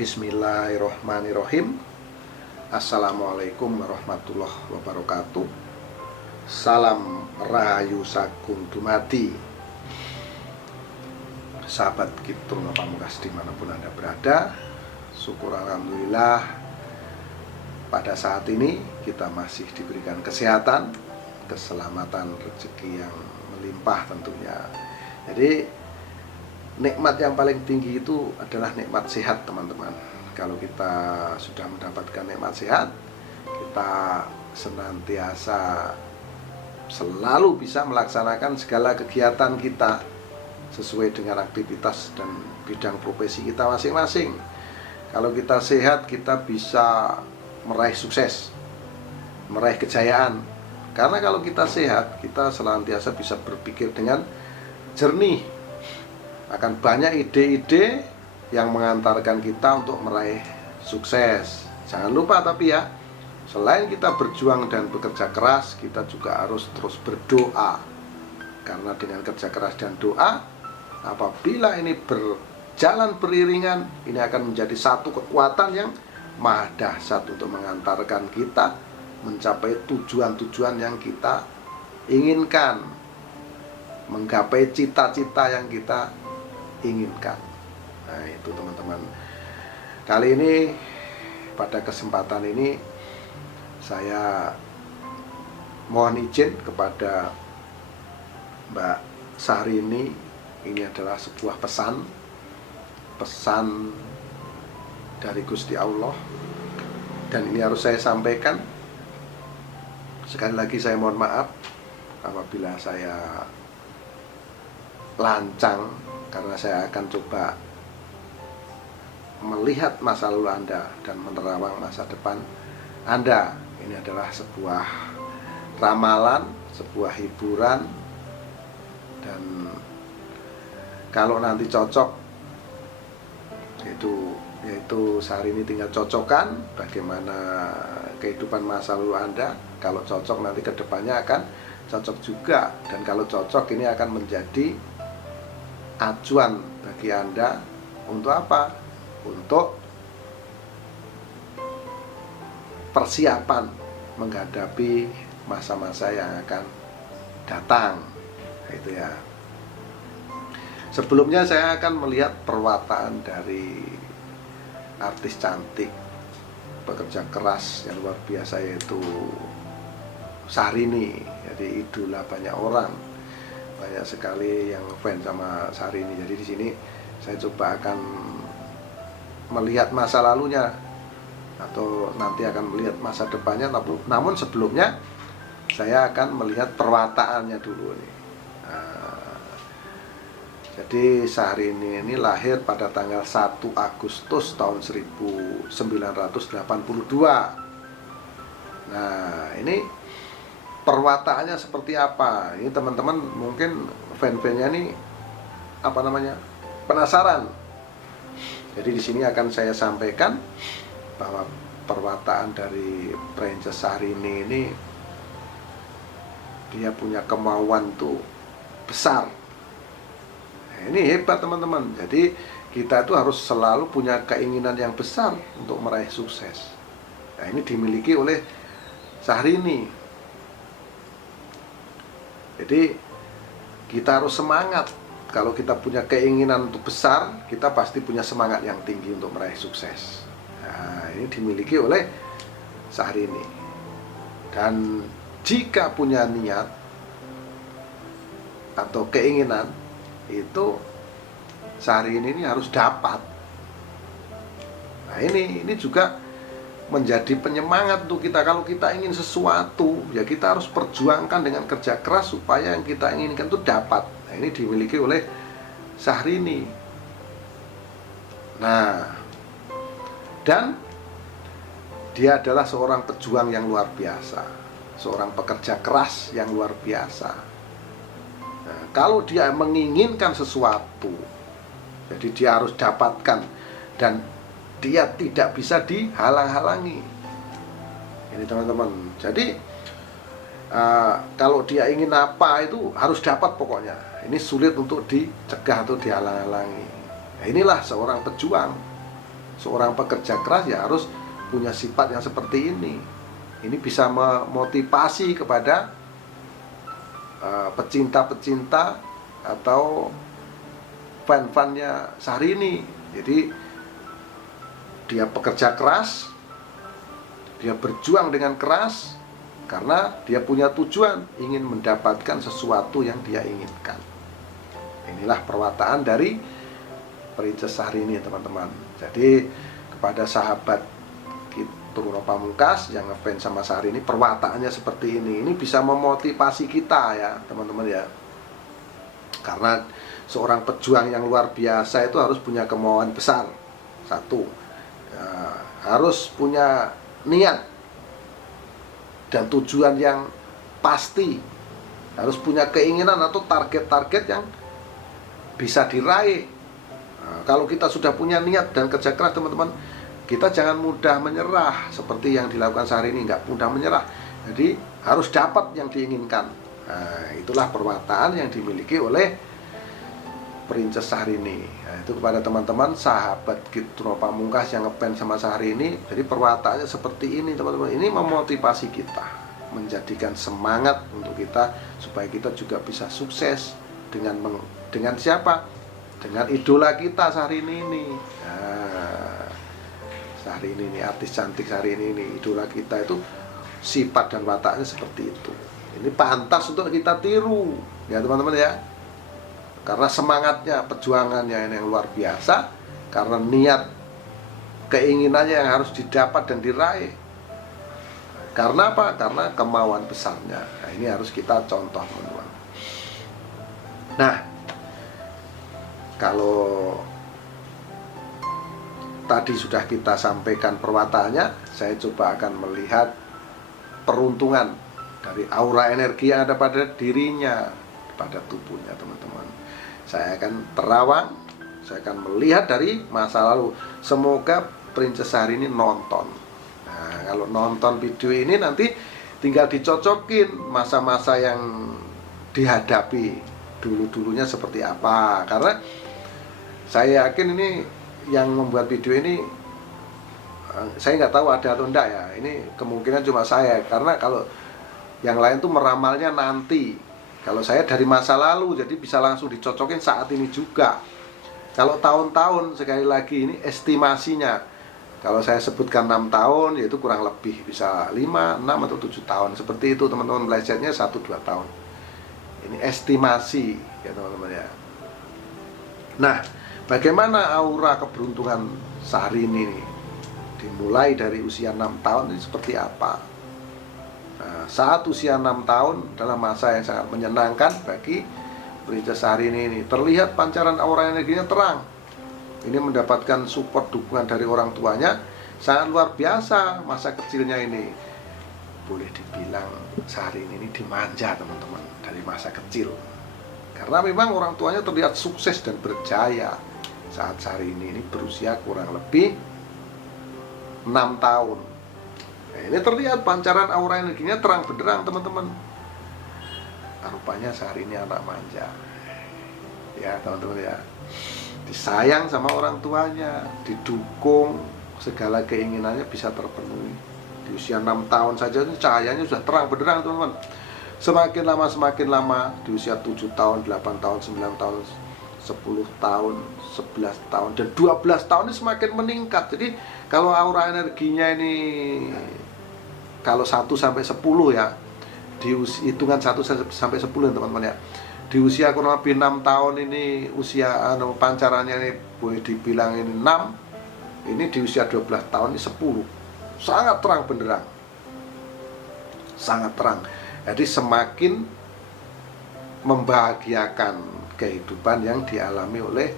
Bismillahirrohmanirrohim. Assalamualaikum warahmatullahi wabarakatuh. Salam rahayu sagung dumadi, sahabat Kitul Pamungkas dimanapun Anda berada. Syukur alhamdulillah pada saat ini kita masih diberikan kesehatan, keselamatan, rezeki yang melimpah tentunya. Jadi nikmat yang paling tinggi itu adalah nikmat sehat, teman-teman. Kalau kita sudah mendapatkan nikmat sehat, kita senantiasa selalu bisa melaksanakan segala kegiatan kita sesuai dengan aktivitas dan bidang profesi kita masing-masing. Kalau kita sehat, kita bisa meraih sukses, meraih kejayaan. Karena kalau kita sehat, kita senantiasa bisa berpikir dengan jernih. Akan banyak ide-ide yang mengantarkan kita untuk meraih sukses. Jangan lupa tapi ya, selain kita berjuang dan bekerja keras, kita juga harus terus berdoa. Karena dengan kerja keras dan doa, apabila ini berjalan beriringan, ini akan menjadi satu kekuatan yang maha dahsyat untuk mengantarkan kita mencapai tujuan-tujuan yang kita inginkan, menggapai cita-cita yang kita inginkan. Nah itu teman-teman. Kali ini pada kesempatan ini saya mohon izin kepada Mbak Syahrini. Ini adalah sebuah pesan dari Gusti Allah, dan ini harus saya sampaikan. Sekali lagi saya mohon maaf apabila saya lancang, karena saya akan coba melihat masa lalu Anda dan menerawang masa depan Anda. Ini adalah sebuah ramalan, sebuah hiburan, dan kalau nanti cocok, yaitu sehari ini tinggal cocokkan bagaimana kehidupan masa lalu Anda. Kalau cocok, nanti kedepannya akan cocok juga. Dan kalau cocok, ini akan menjadi acuan bagi Anda untuk apa? Untuk persiapan menghadapi masa-masa yang akan datang. Itu ya. Sebelumnya saya akan melihat perwataan dari artis cantik, pekerja keras yang luar biasa, yaitu Syahrini. Jadi idola banyak orang, banyak sekali yang fans sama Syahrini. Jadi di sini saya coba akan melihat masa lalunya, atau nanti akan melihat masa depannya. Namun sebelumnya saya akan melihat perwataannya dulu nih. Jadi Syahrini ini lahir pada tanggal 1 Agustus tahun 1982. Nah, ini perwataannya seperti apa? Ini teman-teman mungkin fan-fannya ini penasaran. Jadi di sini akan saya sampaikan bahwa perwataan dari Princess Syahrini ini, dia punya kemauan tuh besar. Ini hebat teman-teman. Jadi kita itu harus selalu punya keinginan yang besar untuk meraih sukses. Nah ini dimiliki oleh Syahrini. Jadi kita harus semangat. Kalau kita punya keinginan untuk besar, kita pasti punya semangat yang tinggi untuk meraih sukses. Nah ini dimiliki oleh Syahrini. Dan jika punya niat atau keinginan, itu Syahrini ini harus dapat. Nah ini juga menjadi penyemangat untuk kita. Kalau kita ingin sesuatu, ya kita harus perjuangkan dengan kerja keras supaya yang kita inginkan itu dapat. Nah ini dimiliki oleh Syahrini. Nah, dan dia adalah seorang pejuang yang luar biasa, seorang pekerja keras yang luar biasa. Nah, kalau dia menginginkan sesuatu, jadi dia harus dapatkan, dan dia tidak bisa dihalang-halangi. Ini teman-teman. Jadi kalau dia ingin apa itu harus dapat pokoknya. Ini sulit untuk dicegah atau dihalang-halangi. Nah, inilah seorang pejuang, seorang pekerja keras ya harus punya sifat yang seperti ini. Ini bisa memotivasi kepada pecinta-pecinta atau fan-fannya Syahrini. Jadi dia pekerja keras, dia berjuang dengan keras karena dia punya tujuan ingin mendapatkan sesuatu yang dia inginkan. Inilah perwataan dari Princess Syahrini, teman-teman. Jadi kepada sahabat Truno Pamungkas yang ngefans sama Syahrini, perwataannya seperti ini. Ini bisa memotivasi kita ya, teman-teman ya. Karena seorang pejuang yang luar biasa itu harus punya kemauan besar. Satu, ya, harus punya niat dan tujuan yang pasti. Harus punya keinginan atau target-target yang bisa diraih. Nah, kalau kita sudah punya niat dan kerja keras, teman-teman, kita jangan mudah menyerah seperti yang dilakukan Syahrini, nggak mudah menyerah. Jadi harus dapat yang diinginkan. Nah, itulah perwataan yang dimiliki oleh Princess Syahrini. Nah, itu kepada teman-teman sahabat Truno Pamungkas yang ngefans sama Syahrini. Jadi perwataannya seperti ini, teman-teman. Ini memotivasi kita, menjadikan semangat untuk kita supaya kita juga bisa sukses dengan siapa? Dengan idola kita Syahrini ini. Nah, Syahrini ini, artis cantik Syahrini ini, idola kita itu sifat dan wataknya seperti itu. Ini pantas untuk kita tiru, ya teman-teman ya. Karena semangatnya, perjuangannya ini yang luar biasa. Karena niat, keinginannya yang harus didapat dan diraih. Karena apa? Karena kemauan besarnya. Nah, ini harus kita contoh, teman-teman. Nah, kalau tadi sudah kita sampaikan perwataannya, saya coba akan melihat peruntungan dari aura energi yang ada pada dirinya, pada tubuhnya, teman-teman. Saya akan terawang, saya akan melihat dari masa lalu. Semoga Princess Syahrini nonton. Nah, kalau nonton video ini nanti tinggal dicocokin masa-masa yang dihadapi dulu-dulunya seperti apa. Karena saya yakin ini yang membuat video ini, saya nggak tahu ada atau enggak ya. Ini kemungkinan cuma saya, karena kalau yang lain tuh meramalnya nanti. Kalau saya dari masa lalu, jadi bisa langsung dicocokin saat ini juga. Kalau tahun-tahun, sekali lagi ini estimasinya. Kalau saya sebutkan 6 tahun, yaitu kurang lebih bisa 5, 6 atau 7 tahun. Seperti itu, teman-teman, melesetnya 1-2 tahun. Ini estimasi ya, teman-teman ya. Nah, bagaimana aura keberuntungan Syahrini ini? Dimulai dari usia 6 tahun ini seperti apa? Nah, saat usia 6 tahun adalah masa yang sangat menyenangkan bagi Princess Syahrini ini. Terlihat pancaran aura energinya terang. Ini mendapatkan support, dukungan dari orang tuanya. Sangat luar biasa masa kecilnya ini. Boleh dibilang Syahrini ini dimanja, teman-teman, dari masa kecil. Karena memang orang tuanya terlihat sukses dan berjaya saat Syahrini ini berusia kurang lebih 6 tahun. Nah, ini terlihat pancaran aura energinya terang benderang, teman-teman. Rupanya Syahrini anak manja. Ya, teman-teman ya. Disayang sama orang tuanya, didukung, segala keinginannya bisa terpenuhi. Di usia 6 tahun saja ini cahayanya sudah terang benderang, teman-teman. Semakin lama, di usia 7 tahun, 8 tahun, 9 tahun, 10 tahun, 11 tahun, dan 12 tahun ini semakin meningkat. Jadi kalau aura energinya ini, kalau 1 sampai 10 ya, di hitungan 1 sampai 10 ya, teman-teman ya. Di usia kurang lebih 6 tahun ini, usia pancarannya ini boleh dibilang ini 6. Ini di usia 12 tahun ini 10. Sangat terang benderang. Sangat terang. Jadi semakin membahagiakan kehidupan yang dialami oleh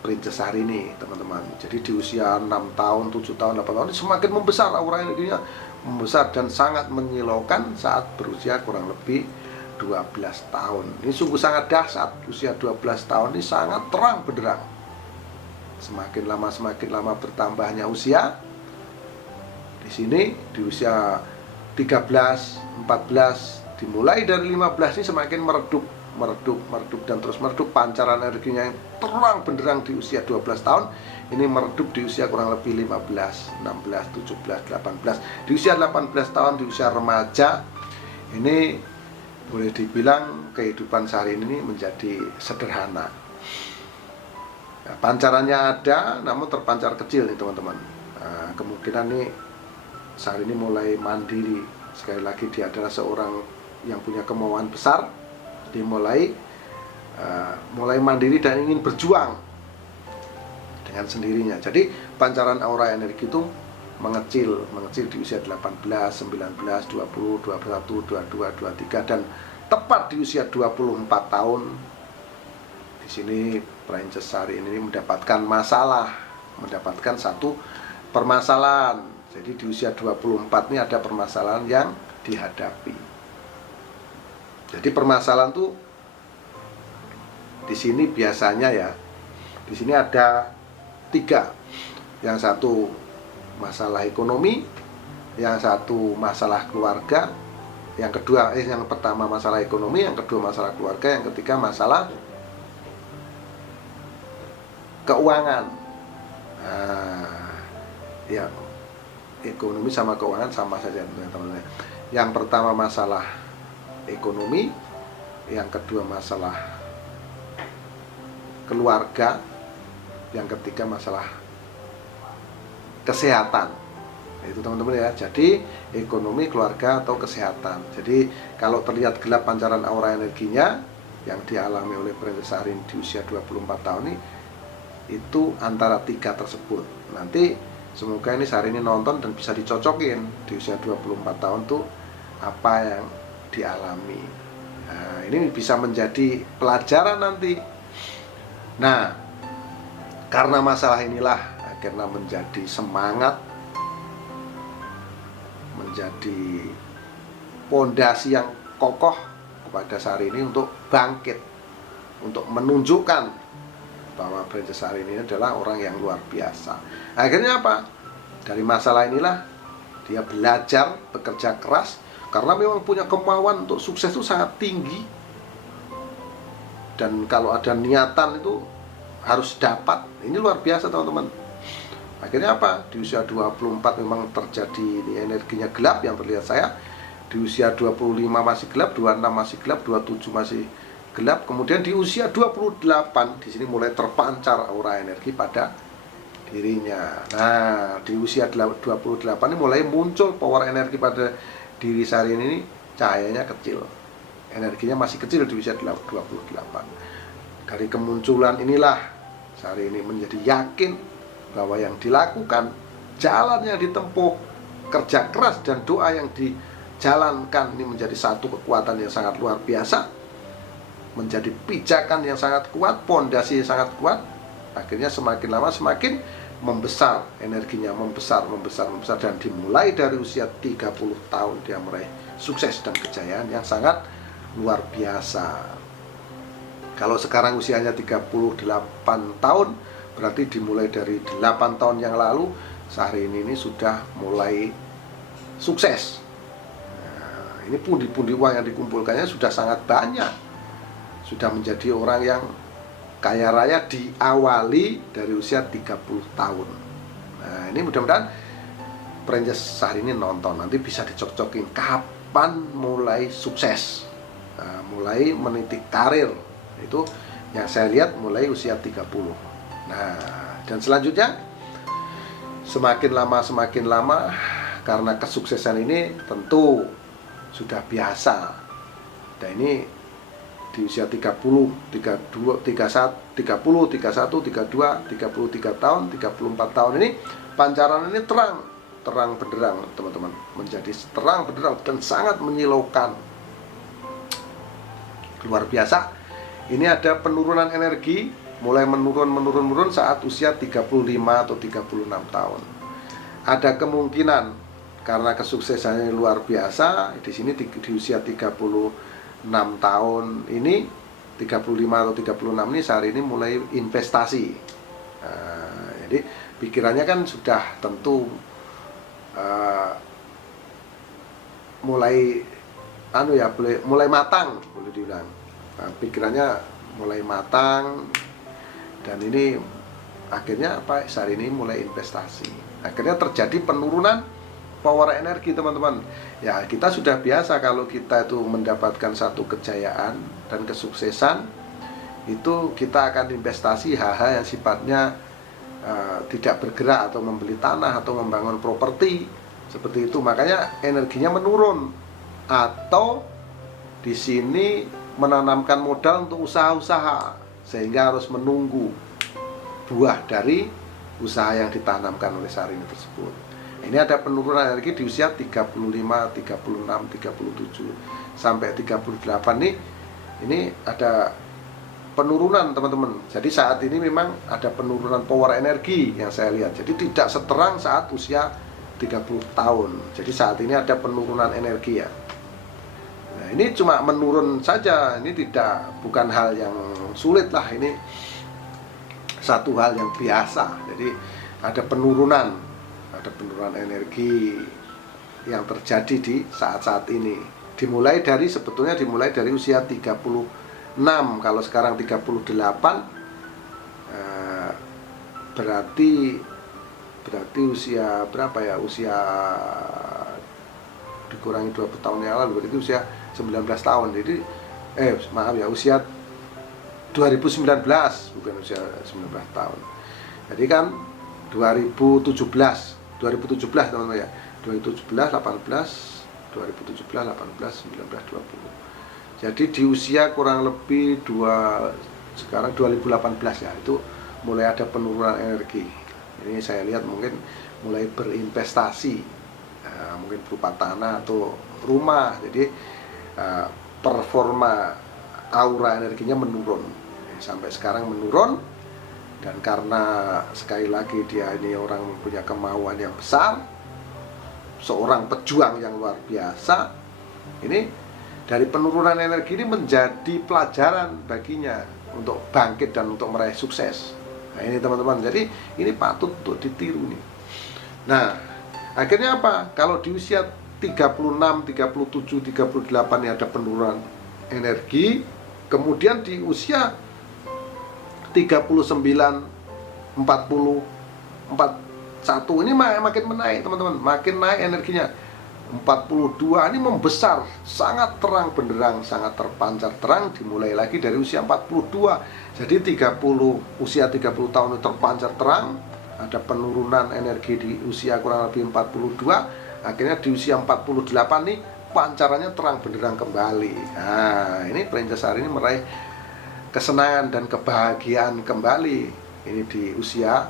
Princess Syahrini, teman-teman. Jadi di usia 6 tahun, 7 tahun, 8 tahun ini semakin membesar aura energinya, membesar dan sangat menyilaukan saat berusia kurang lebih 12 tahun. Ini sungguh sangat dahsyat. Usia 12 tahun ini sangat terang benderang. Semakin lama bertambahnya usia. Di sini di usia 13, 14, dimulai dari 15 ini semakin meredup meredup dan terus meredup. Pancaran energinya yang terang benderang di usia 12 tahun ini meredup di usia kurang lebih 15, 16, 17, 18. Di usia 18 tahun, di usia remaja, ini boleh dibilang kehidupan sehari ini menjadi sederhana. Nah, pancarannya ada, namun terpancar kecil nih teman-teman. Nah, kemungkinan nih sehari ini mulai mandiri. Sekali lagi dia adalah seorang yang punya kemauan besar. Dia mulai mandiri dan ingin berjuang dengan sendirinya. Jadi pancaran aura energi itu mengecil di usia 18, 19, 20, 21, 22, 23 dan tepat di usia 24 tahun. Di sini Princess hari ini mendapatkan satu permasalahan. Jadi di usia 24 ini ada permasalahan yang dihadapi. Jadi permasalahan tuh di sini biasanya ya, di sini ada 3. Yang satu masalah ekonomi, yang satu masalah keluarga, yang pertama masalah ekonomi, yang kedua masalah keluarga, yang ketiga masalah keuangan. Ya, ekonomi sama keuangan sama saja teman-teman. Yang pertama masalah ekonomi, yang kedua masalah keluarga, yang ketiga masalah kesehatan. Itu teman-teman ya. Jadi ekonomi, keluarga, atau kesehatan. Jadi kalau terlihat gelap pancaran aura energinya yang dialami oleh Princess Sarin di usia 24 tahun ini, itu antara 3 tersebut. Nanti semoga ini Sarin ini nonton dan bisa dicocokin di usia 24 tahun tuh apa yang dialami. Nah, ini bisa menjadi pelajaran nanti. Nah, karena masalah inilah akhirnya menjadi semangat, menjadi pondasi yang kokoh kepada Sari ini untuk bangkit, untuk menunjukkan bahwa Princess Sari ini adalah orang yang luar biasa. Akhirnya apa? Dari masalah inilah dia belajar, bekerja keras, karena memang punya kemauan untuk sukses itu sangat tinggi. Dan kalau ada niatan itu harus dapat. Ini luar biasa teman-teman. Akhirnya apa? Di usia 24 memang terjadi ini energinya gelap yang terlihat saya. Di usia 25 masih gelap, 26 masih gelap, 27 masih gelap. Kemudian di usia 28 di sini mulai terpancar aura energi pada dirinya. Nah, di usia 28 ini mulai muncul power energi pada diri Sari ini, cahayanya kecil. Energinya masih kecil di usia 28. Dari kemunculan inilah Sari ini menjadi yakin bahwa yang dilakukan, jalan yang ditempuh, kerja keras dan doa yang dijalankan ini menjadi satu kekuatan yang sangat luar biasa, menjadi pijakan yang sangat kuat, pondasi yang sangat kuat. Akhirnya semakin lama semakin membesar energinya, membesar dan dimulai dari usia 30 tahun dia meraih sukses dan kejayaan yang sangat luar biasa. Kalau sekarang usianya 38 tahun, berarti dimulai dari 8 tahun yang lalu Sari ini sudah mulai sukses. Nah, ini pundi-pundi uang yang dikumpulkannya sudah sangat banyak. Sudah menjadi orang yang kaya raya diawali dari usia 30 tahun. Nah, ini mudah-mudahan Princess Sari ini nonton, nanti bisa dicocok-cokin kapan mulai sukses, mulai meniti karir. Itu yang saya lihat mulai usia 30. Nah, dan selanjutnya semakin lama karena kesuksesan ini tentu sudah biasa. Dan ini di usia 30, 32, 31, 33 tahun, 34 tahun ini pancaran ini terang benderang teman-teman, menjadi terang benderang dan sangat menyilaukan. Luar biasa. Ini ada penurunan energi, mulai menurun saat usia 35 atau 36 tahun. Ada kemungkinan karena kesuksesannya luar biasa, di sini di usia 36 tahun ini, 35 atau 36 ini Sari ini mulai investasi. Jadi pikirannya kan sudah tentu mulai mulai matang boleh dibilang. pikirannya mulai matang, dan ini akhirnya apa, saat ini mulai investasi. Akhirnya terjadi penurunan power energi teman-teman. Ya, kita sudah biasa kalau kita itu mendapatkan satu kejayaan dan kesuksesan, itu kita akan investasi hal-hal yang sifatnya tidak bergerak, atau membeli tanah atau membangun properti seperti itu. Makanya energinya menurun. Atau di sini menanamkan modal untuk usaha-usaha, sehingga harus menunggu buah dari usaha yang ditanamkan oleh Syahrini tersebut. Ini ada penurunan energi di usia 35, 36, 37 sampai 38 nih. Ini ada penurunan teman-teman. Jadi saat ini memang ada penurunan power energi yang saya lihat. Jadi tidak seterang saat usia 30 tahun. Jadi saat ini ada penurunan energi ya. Nah, ini cuma menurun saja. Ini bukan hal yang sulit lah. Ini satu hal yang biasa. Jadi ada penurunan energi yang terjadi di saat-saat ini. Sebetulnya dimulai dari usia 36. Kalau sekarang 38, berarti usia berapa ya? Usia dikurangi 20 tahun yang lalu, berarti usia 19 tahun. Jadi maaf ya, usia 2019, bukan usia 19 tahun. Jadi kan 2017 teman-teman ya. 2017, 18, 2017, 18, 19, 20. Jadi di usia kurang lebih sekarang 2018 ya, itu mulai ada penurunan energi. Ini saya lihat mungkin mulai berinvestasi, mungkin berupa tanah atau rumah. Jadi performa aura energinya menurun, sampai sekarang menurun. Dan karena sekali lagi dia ini orang punya kemauan yang besar, seorang pejuang yang luar biasa, ini dari penurunan energi ini menjadi pelajaran baginya untuk bangkit dan untuk meraih sukses. Nah ini teman-teman, jadi ini patut untuk ditiru nih. Nah akhirnya apa? Kalau di usia 36, 37, 38 ini ada penurunan energi, kemudian di usia 39, 40, 41 ini makin menaik teman-teman, makin naik energinya. 42 ini membesar, sangat terang benderang, sangat terpancar terang, dimulai lagi dari usia 42. Jadi usia 30 tahun itu terpancar terang, ada penurunan energi di usia kurang lebih 42, akhirnya di usia 48 nih pancarannya terang benderang kembali. Nah ini Princess Syahrini meraih kesenangan dan kebahagiaan kembali. Ini di usia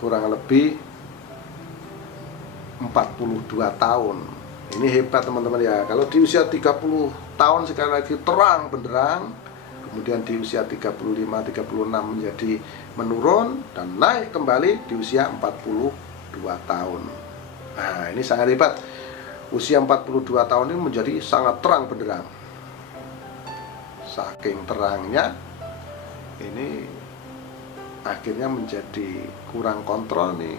kurang lebih 42 tahun. Ini hebat teman-teman ya. Kalau di usia 30 tahun sekali lagi terang benderang, kemudian di usia 35, 36 menjadi menurun dan naik kembali di usia 42 tahun. Nah ini sangat hebat. Usia 42 tahun ini menjadi sangat terang benderang. Saking terangnya, ini akhirnya menjadi kurang kontrol nih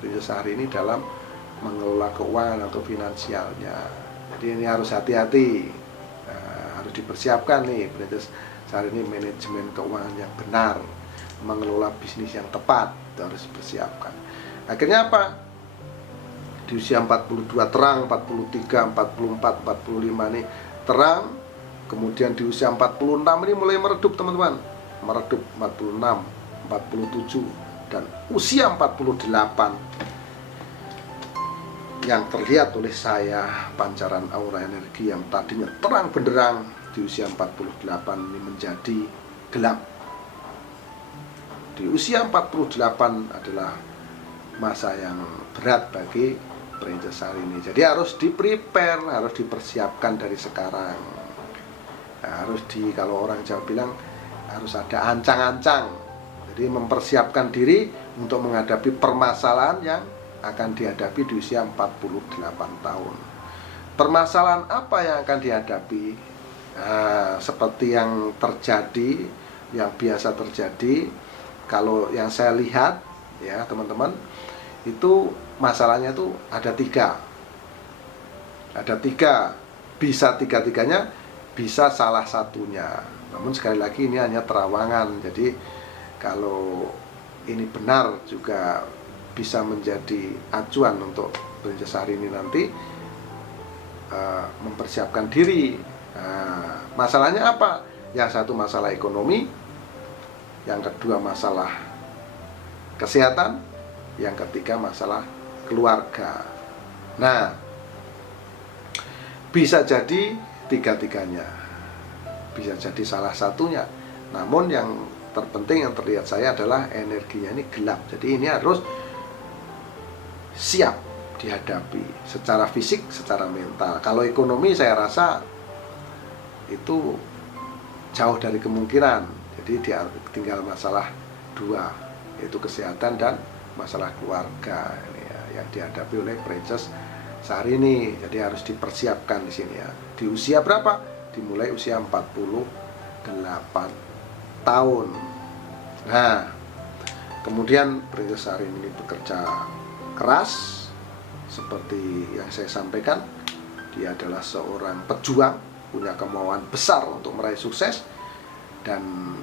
Princess Syahrini dalam mengelola keuangan atau finansialnya. Jadi ini harus hati-hati, harus dipersiapkan nih Princess Syahrini, manajemen keuangan yang benar, mengelola bisnis yang tepat, itu harus dipersiapkan. Akhirnya apa? Di usia 42 terang, 43, 44, 45 nih terang. Kemudian di usia 46 ini mulai meredup teman-teman, meredup 46, 47, dan usia 48 yang terlihat oleh saya pancaran aura energi yang tadinya terang benderang di usia 48 ini menjadi gelap. Di usia 48 adalah masa yang berat bagi Princess Syahrini. Jadi harus di-prepare, harus dipersiapkan dari sekarang. Harus kalau orang Jawa bilang harus ada ancang-ancang. Jadi mempersiapkan diri untuk menghadapi permasalahan yang akan dihadapi di usia 48 tahun. Permasalahan apa yang akan dihadapi? Seperti yang terjadi, yang biasa terjadi, kalau yang saya lihat ya teman-teman, itu masalahnya itu ada tiga, bisa tiga-tiganya bisa salah satunya. Namun sekali lagi ini hanya terawangan. Jadi kalau ini benar juga bisa menjadi acuan untuk Princess Syahrini nanti mempersiapkan diri. Nah, masalahnya apa? Yang satu masalah ekonomi, yang kedua masalah kesehatan, yang ketiga masalah keluarga. Nah, bisa jadi tiga-tiganya, bisa jadi salah satunya. Namun yang terpenting yang terlihat saya adalah energinya ini gelap. Jadi ini harus siap dihadapi secara fisik, secara mental. Kalau ekonomi saya rasa itu jauh dari kemungkinan. Jadi dia tinggal masalah dua, yaitu kesehatan dan masalah keluarga ini ya, yang dihadapi oleh Princess Syahrini. Jadi harus dipersiapkan di sini ya. Di usia berapa? Dimulai usia 48 tahun. Nah, kemudian Princess Syahrini ini bekerja keras. Seperti yang saya sampaikan, dia adalah seorang pejuang, punya kemauan besar untuk meraih sukses. Dan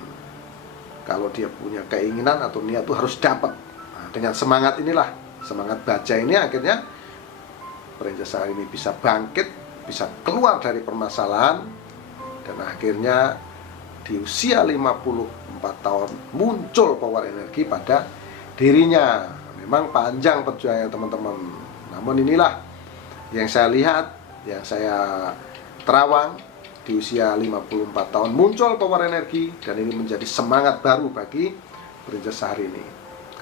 kalau dia punya keinginan atau niat itu harus dapat. Nah, dengan semangat inilah, semangat baja ini akhirnya Princess Syahrini bisa bangkit, bisa keluar dari permasalahan. Dan akhirnya di usia 54 tahun muncul power energi pada dirinya. Memang panjang perjuangan teman-teman. Namun inilah yang saya lihat, yang saya terawang di usia 54 tahun muncul power energi. Dan ini menjadi semangat baru bagi Princess Syahrini.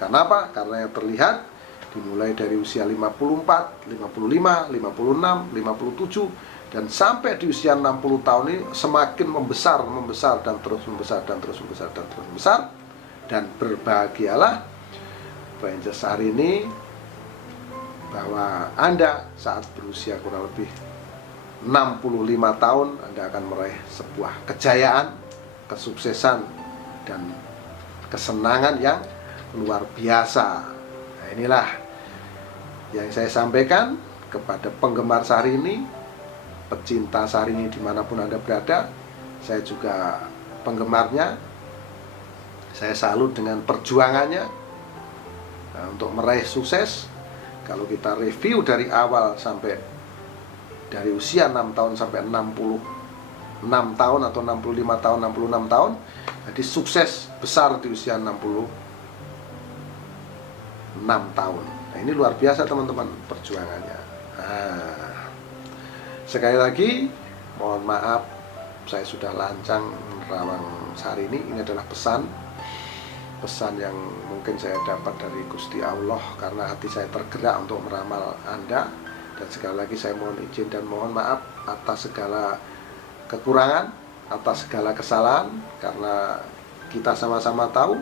Karena apa? Karena yang terlihat dimulai dari usia 54, 55, 56, 57 dan sampai di usia 60 tahun ini semakin membesar dan terus membesar dan terus membesar dan terus membesar. Dan berbahagialah Princess Syahrini bahwa Anda saat berusia kurang lebih 65 tahun Anda akan meraih sebuah kejayaan, kesuksesan dan kesenangan yang luar biasa. Nah, inilah yang saya sampaikan kepada penggemar Syahrini, pecinta Syahrini dimanapun Anda berada. Saya juga penggemarnya. Saya salut dengan perjuangannya untuk meraih sukses. Kalau kita review dari awal sampai dari usia 6 tahun sampai 66 tahun atau 65 tahun, 66 tahun, jadi sukses besar di usia 66 tahun. Nah, ini luar biasa teman-teman perjuangannya. Nah, sekali lagi mohon maaf saya sudah lancang menerawang Syahrini. Ini adalah pesan yang mungkin saya dapat dari Gusti Allah karena hati saya tergerak untuk meramal Anda. Dan sekali lagi saya mohon izin dan mohon maaf atas segala kekurangan, atas segala kesalahan, karena kita sama-sama tahu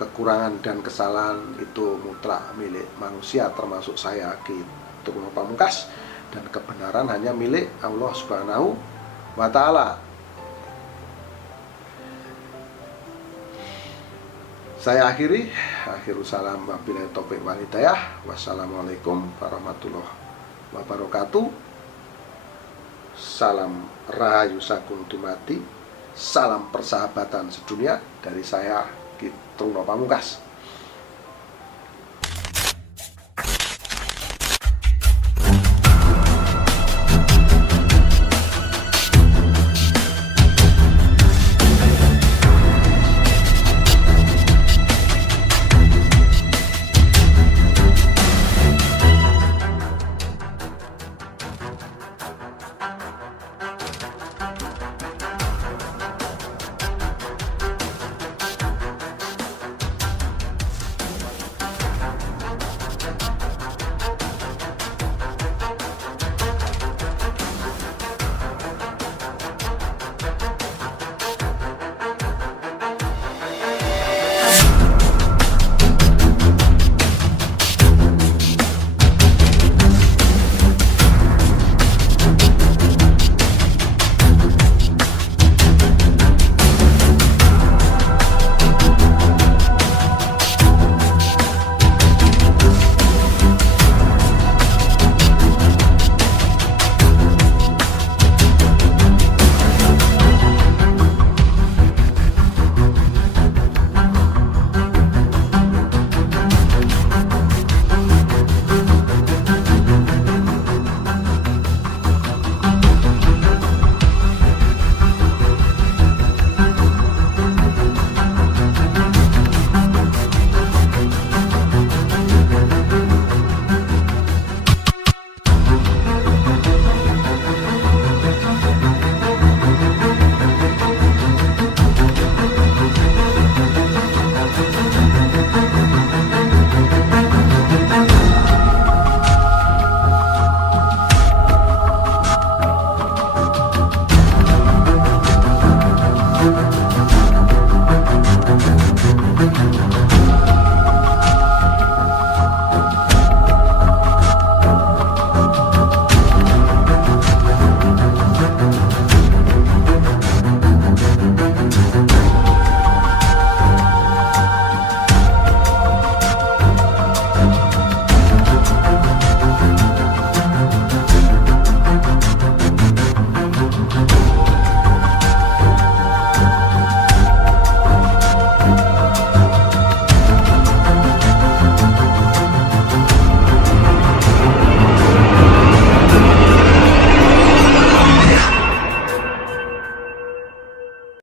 kekurangan dan kesalahan itu mutlak milik manusia, termasuk saya Ki Truno Pamungkas, dan kebenaran hanya milik Allah Subhanahu wa Ta'ala. Saya akhiri, salam wabillahi taufiq wal hidayah. Wassalamualaikum warahmatullahi wabarakatuh. Salam rahayu sagung dumadi. Salam persahabatan sedunia dari saya Ki Truno Pamungkas.